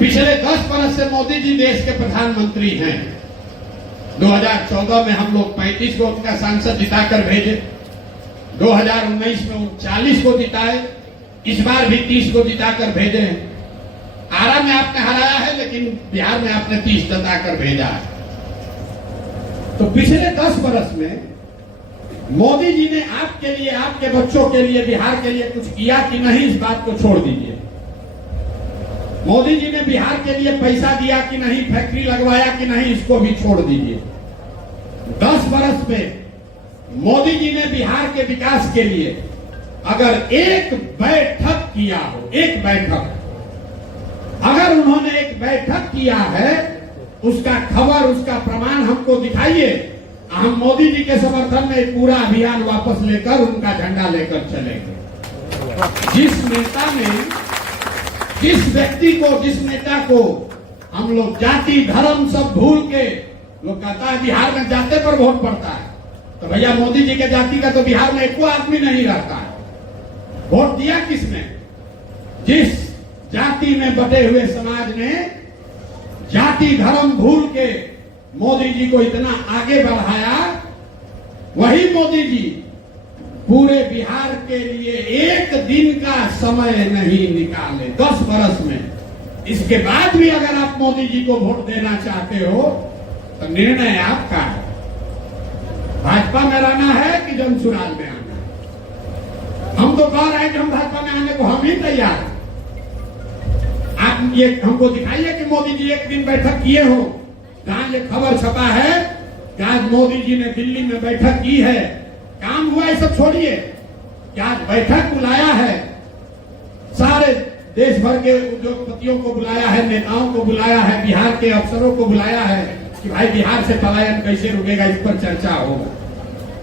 पिछले 10 बरस से मोदी जी देश के प्रधानमंत्री हैं। 2014 में हम लोग 35 वोट का सांसद जिताकर भेजे, 2019 में 39 को जिताए, इस बार भी 30 को जिताकर भेजे हैं। आरा में आपने हराया है, लेकिन बिहार में आपने 30 जिताकर भेजा है। तो पिछले 10 बरस में मोदी जी ने आपके लिए, आपके बच्चों के लिए, बिहार के लिए कुछ किया कि नहीं, इस बात को छोड़ दीजिए। मोदी जी ने बिहार के लिए पैसा दिया कि नहीं, फैक्ट्री लगवाया कि नहीं, इसको भी छोड़ दीजिए। 10 बरस में मोदी जी ने बिहार के विकास के लिए अगर एक बैठक किया हो, एक बैठक, अगर उन्होंने एक बैठक किया है, उसका खबर, उसका प्रमाण हमको दिखाइए। हम मोदी जी के समर्थन में पूरा अभियान वापस लेकर, उनका झंडा लेकर चलेंगे। जिस नेता ने, जिस व्यक्ति को, जिस नेता को हम लोग जाति धर्म सब भूल के, लोग कहता है बिहार में जाते पर वोट पड़ता है, तो भैया मोदी जी के जाति का तो बिहार में एको आदमी नहीं रहता है। वोट दिया किसने? जिस जाति में बटे हुए समाज ने जाति धर्म भूल के मोदी जी को इतना आगे बढ़ाया, वही मोदी जी पूरे बिहार के लिए एक दिन का समय नहीं निकाले 10 बरस में। इसके बाद भी अगर आप मोदी जी को वोट देना चाहते हो तो निर्णय आपका है। भाजपा में रहना है कि जनसुराज में आना है? हम तो कह रहे हैं कि हम भाजपा में आने को हम ही तैयार हैं। आप ये हमको दिखाइए कि मोदी जी एक दिन बैठक किए हो। जहां ये खबर छपा है कि आज मोदी जी ने दिल्ली में बैठक की है, काम हुआ, ये सब छोड़िए। क्या आज बैठक बुलाया है, सारे देश भर के उद्योगपतियों को बुलाया है, नेताओं को बुलाया है, बिहार के अफसरों को बुलाया है कि भाई बिहार से पलायन कैसे रुकेगा, इस पर चर्चा होगा।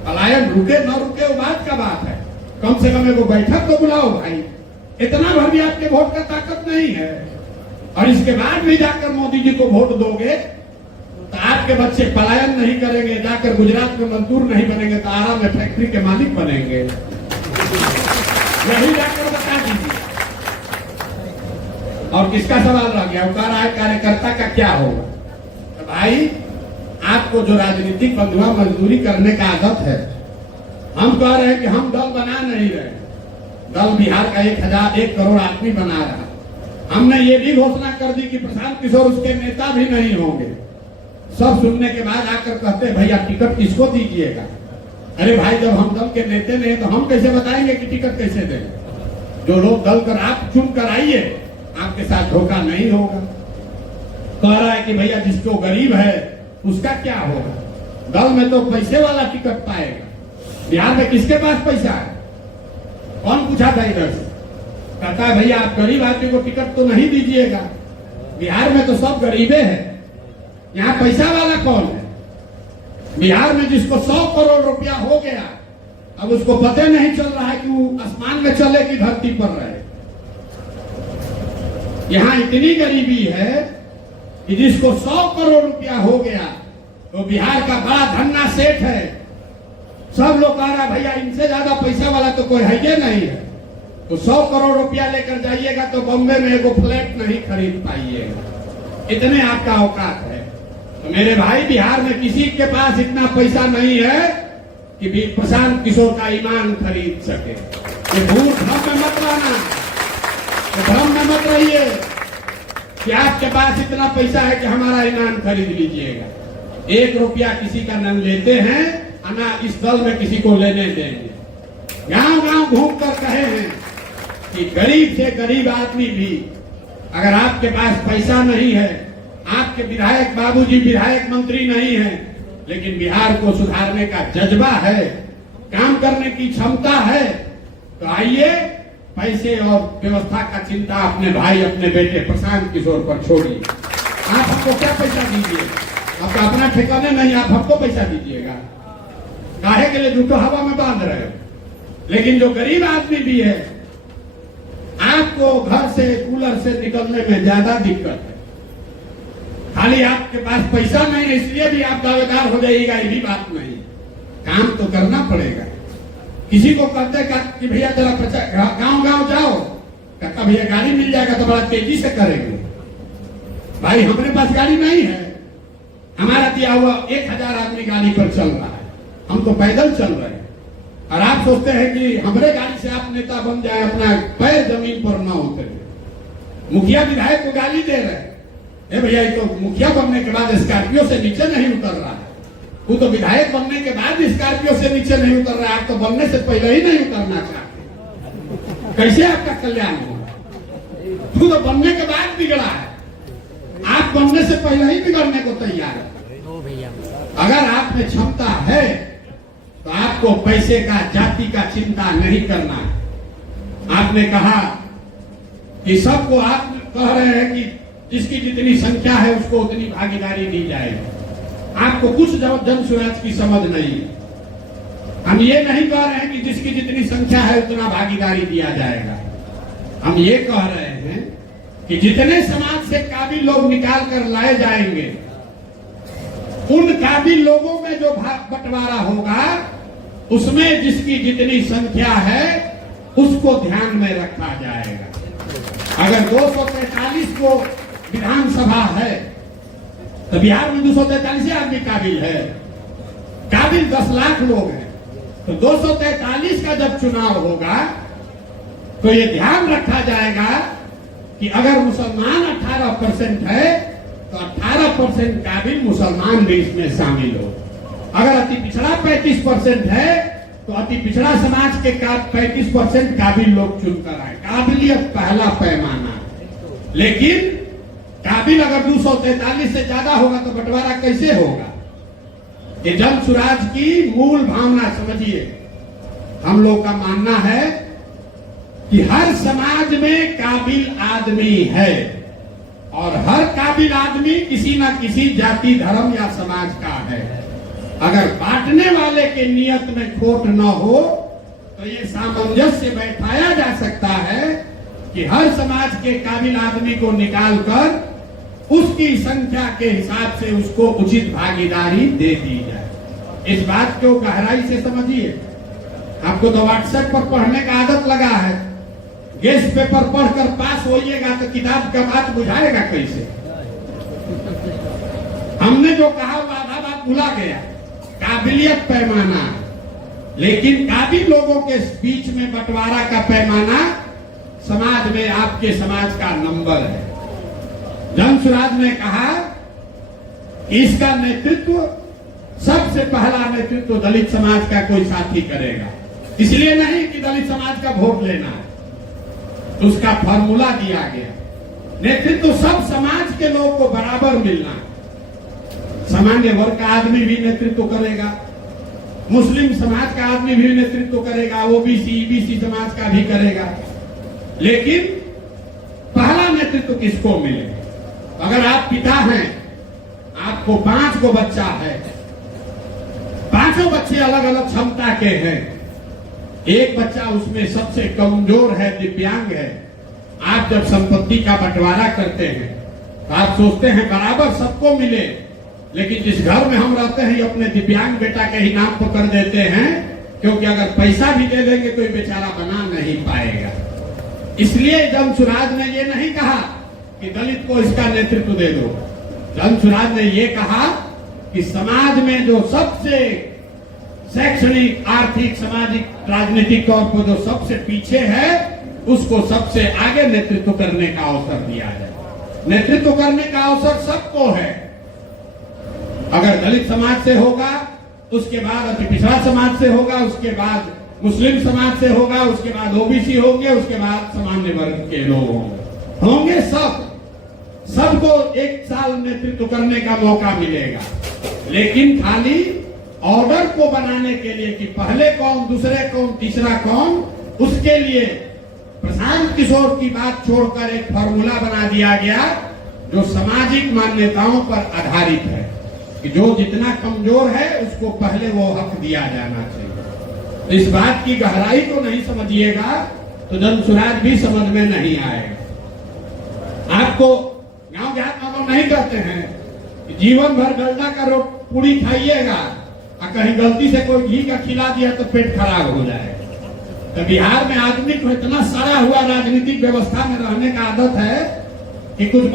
पलायन रुके न रुके वो बात का बात है, कम से कम एगो बैठक तो बुलाओ भाई। इतना भर भी आपके वोट का ताकत नहीं है, और इसके बाद भी जाकर मोदी जी को वोट दोगे तो आपके बच्चे पलायन नहीं करेंगे, जाकर गुजरात में मजदूर नहीं बनेंगे, तो आराम में फैक्ट्री के मालिक बनेंगे। यही जाकर बता दीजिए। और किसका सवाल रह गया? कह रहा है कार्यकर्ता का क्या होगा? तो भाई आपको जो राजनीतिक बंधुआ मजदूरी करने का आदत है, हम कह रहे हैं कि हम दल बना नहीं रहे। दल बिहार का 1 करोड़ आदमी बना रहा। हमने ये भी घोषणा कर दी कि प्रशांत किशोर उसके नेता भी नहीं होंगे। सब सुनने के बाद आकर कहते हैं भैया टिकट किसको दीजिएगा? अरे भाई जब हम दल के नेता नहीं तो हम कैसे बताएंगे कि टिकट कैसे दें? जो लोग दल कर आप चुन कर आइए, आपके साथ धोखा नहीं होगा। कह रहा है कि भैया जिसको गरीब है उसका क्या होगा? दल में तो पैसे वाला टिकट पाएगा। बिहार में किसके पास पैसा है? कौन पूछा था इधर से? कहता है भैया आप गरीब आदमी को टिकट तो नहीं दीजिएगा। बिहार में तो सब गरीबे हैं, यहाँ पैसा वाला कौन है? बिहार में जिसको 100 करोड़ रुपया हो गया, अब उसको पता नहीं चल रहा है कि वो आसमान में चले कि धरती पर रहे। यहाँ इतनी गरीबी है कि जिसको 100 करोड़ रुपया हो गया तो बिहार का बड़ा धन्ना सेठ है। सब लोग कह रहा भैया इनसे ज्यादा पैसा वाला तो कोई है ही नहीं है। तो 100 करोड़ रुपया लेकर जाइएगा तो बॉम्बे में एगो फ्लैट नहीं खरीद पाइएगा। इतने आपका औकात है। तो मेरे भाई बिहार में किसी के पास इतना पैसा नहीं है कि प्रशांत किशोर का ईमान खरीद सके। ये भूल भ्रम में मत रहना, भ्रम में मत रहिए कि आपके पास इतना पैसा है कि हमारा ईमान खरीद लीजिएगा। 1 रुपया किसी का न लेते हैं, ना इस दल में किसी को लेने देंगे। गांव गांव घूम कर कहे हैं कि गरीब से गरीब आदमी भी, अगर आपके पास पैसा नहीं है, आपके विधायक बाबूजी विधायक मंत्री नहीं है, लेकिन बिहार को सुधारने का जज्बा है, काम करने की क्षमता है, तो आइए पैसे और व्यवस्था का चिंता अपने भाई, अपने बेटे प्रशांत किशोर पर छोड़िए। आप हमको क्या पैसा दीजिए? आपका अपना ठिकाने नहीं, आप हमको पैसा दीजिएगा। काहे के लिए झूठो हवा में बांध रहे हो? लेकिन जो गरीब आदमी भी है, आपको घर से कूलर से निकलने में ज्यादा दिक्कत है। खाली आपके पास पैसा नहीं है इसलिए भी आप दावेदार हो जाइएगा, ये भी बात नहीं। काम तो करना पड़ेगा। किसी को कहते कि भैया जरा गांव गांव जाओ, कहता भैया गाड़ी मिल जाएगा तो बड़ा तेजी से करेंगे। भाई हमारे पास गाड़ी नहीं है, हमारा दिया हुआ 1000 आदमी गाड़ी पर चल रहा है, हम तो पैदल चल रहे हैं। और आप सोचते हैं कि हमारे गाड़ी से आप नेता बन जाए, अपना पैर जमीन पर न उतरे। मुखिया विधायक को गाली दे रहे हैं, भैया ये तो मुखिया बनने के बाद स्कॉर्पियो से नीचे नहीं उतर रहा है, वो तो विधायक बनने के बाद स्कॉर्पियो से नीचे नहीं उतर रहा है, आप तो बनने से पहले ही नहीं उतरना चाहते। कैसे आपका कल्याण होगा? वो तो बनने के बाद बिगड़ा है, आप बनने से पहले ही बिगड़ने को तैयार है। अगर आप में क्षमता है तो आपको पैसे का, जाति का चिंता नहीं करना है। आपने कहा कि सबको आप कह रहे हैं कि जिसकी जितनी संख्या है उसको उतनी भागीदारी दी जाएगी। आपको कुछ जन स्वराज की समझ नहीं है। हम ये नहीं कह रहे हैं कि जिसकी जितनी संख्या है उतना भागीदारी दिया जाएगा। हम ये कह रहे हैं कि जितने समाज से काबिल लोग निकाल कर लाए जाएंगे, उन काबिल लोगों में जो बंटवारा होगा उसमें जिसकी जितनी संख्या है उसको ध्यान में रखा जाएगा। अगर 243 को विधानसभा है तो बिहार में 243 आदमी काबिल है, काबिल 10 लाख लोग हैं, तो 243 का जब चुनाव होगा तो ये ध्यान रखा जाएगा कि अगर मुसलमान 18% है तो 18% काबिल मुसलमान भी इसमें शामिल हो। अगर अति पिछड़ा 35% है तो अति पिछड़ा समाज के 35% काबिल लोग चुनकर आए। काबिलियत पहला पैमाना है। लेकिन काबिल अगर 243 से ज्यादा होगा तो बंटवारा कैसे होगा? ये जन सुराज की मूल भावना समझिए। हम लोग का मानना है कि हर समाज में काबिल आदमी है और हर काबिल आदमी किसी न किसी जाति, धर्म या समाज का है। अगर बांटने वाले के नियत में खोट न हो तो ये सामंजस्य बैठाया जा सकता है कि हर समाज के काबिल आदमी को निकालकर उसकी संख्या के हिसाब से उसको उचित भागीदारी दे दी जाए। इस बात को गहराई से समझिए। आपको तो व्हाट्सएप पर पढ़ने का आदत लगा है, गेस्ट पेपर पढ़कर पास होइएगा तो किताब का बात बुझाएगा कैसे? हमने जो कहा वो आधा बात भुला गया। काबिलियत पैमाना, लेकिन काबिल लोगों के बीच में बंटवारा का पैमाना समाज में आपके समाज का नंबर है। जन सुराज ने कहा इसका नेतृत्व, सबसे पहला नेतृत्व दलित समाज का कोई साथी करेगा। इसलिए नहीं कि दलित समाज का वोट लेना है, उसका फॉर्मूला दिया गया। नेतृत्व सब समाज के लोग को बराबर मिलना है। सामान्य वर्ग का आदमी भी नेतृत्व करेगा, मुस्लिम समाज का आदमी भी नेतृत्व करेगा, ओबीसी, ईबीसी समाज का भी करेगा। लेकिन पहला नेतृत्व किसको मिले? अगर आप पिता हैं, आपको 5 को बच्चा है, 5 बच्चे अलग अलग क्षमता के हैं, एक बच्चा उसमें सबसे कमजोर है, दिव्यांग है। आप जब संपत्ति का बंटवारा करते हैं तो आप सोचते हैं बराबर सबको मिले, लेकिन जिस घर में हम रहते हैं अपने दिव्यांग बेटा के ही नाम पर कर देते हैं, क्योंकि अगर पैसा भी दे देंगे तो ये बेचारा बना नहीं पाएगा। इसलिए जन सुराज ने ये नहीं कहा कि दलित को इसका नेतृत्व दे दो। जन सुराज ने ये कहा कि समाज में जो सबसे शैक्षणिक, आर्थिक, सामाजिक, राजनीतिक तौर पर जो सबसे पीछे है उसको सबसे आगे नेतृत्व करने का अवसर दिया जाए। नेतृत्व करने का अवसर सबको है। अगर दलित समाज से होगा, उसके बाद अति पिछड़ा समाज से होगा, उसके बाद मुस्लिम समाज से होगा, उसके बाद ओबीसी होंगे, उसके बाद सामान्य वर्ग के लोग होंगे। सबको एक साल नेतृत्व करने का मौका मिलेगा। लेकिन खाली ऑर्डर को बनाने के लिए कि पहले कौन, दूसरे कौन, तीसरा कौन, उसके लिए प्रशांत किशोर की बात छोड़कर एक फॉर्मूला बना दिया गया जो सामाजिक मान्यताओं पर आधारित है कि जो जितना कमजोर है उसको पहले वो हक दिया जाना चाहिए। इस बात की गहराई को नहीं समझिएगा तो जन सुराज भी समझ में नहीं आएगा। आपको गांव देहात में हम नहीं कहते हैं कि जीवन भर गलदा का पूरी खाइएगा और कहीं गलती से कोई घी का खिला दिया तो पेट खराब हो जाएगा। तो बिहार में आदमी को इतना सारा हुआ राजनीतिक व्यवस्था में रहने का आदत है कि कुछ